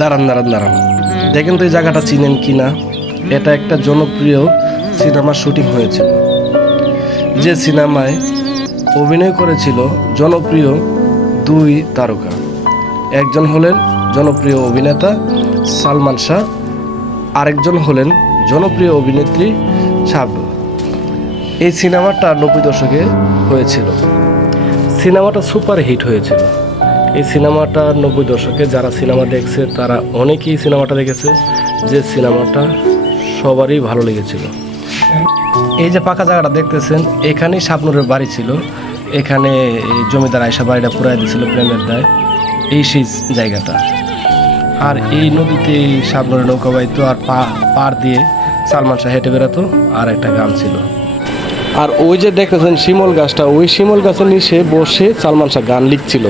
দাঁড়ান দাঁড়ান দাঁড়ান, দেখেন তো এই জায়গাটা চিনেন কি না। এটা একটা জনপ্রিয় সিনেমার শুটিং হয়েছিল, যে সিনেমায় অভিনয় করেছিল জনপ্রিয় দুই তারকা। একজন হলেন জনপ্রিয় অভিনেতা সালমান শাহ, আরেকজন হলেন জনপ্রিয় অভিনেত্রী শাবনূর। এই সিনেমাটা 90 দশকে হয়েছিল। সিনেমাটা সুপার হিট হয়েছিল। এই সিনেমাটা 90 দশকে যারা সিনেমা দেখছে তারা অনেকেই সিনেমাটা দেখেছে, যে সিনেমাটা সবারই ভালো লেগেছিল। এই যে পাকা জায়গাটা দেখতেছেন, এখানেই শাবনূরের বাড়ি ছিল। এখানে এই জমিদার আয়সা বাড়িটা পুরাই দিয়েছিল প্রেমের দায়, এই সেই জায়গাটা। আর এই নদীতে শাবনূরের নৌকা বাইতো, আর পার দিয়ে সালমান শাহ হেঁটে বেড়াতো, আর একটা গ্রাম ছিল। আর ওই যে দেখতেছেন শিমল গাছটা, ওই শিমল গাছের নিচে বসে সালমান শাহ গান লিখছিল।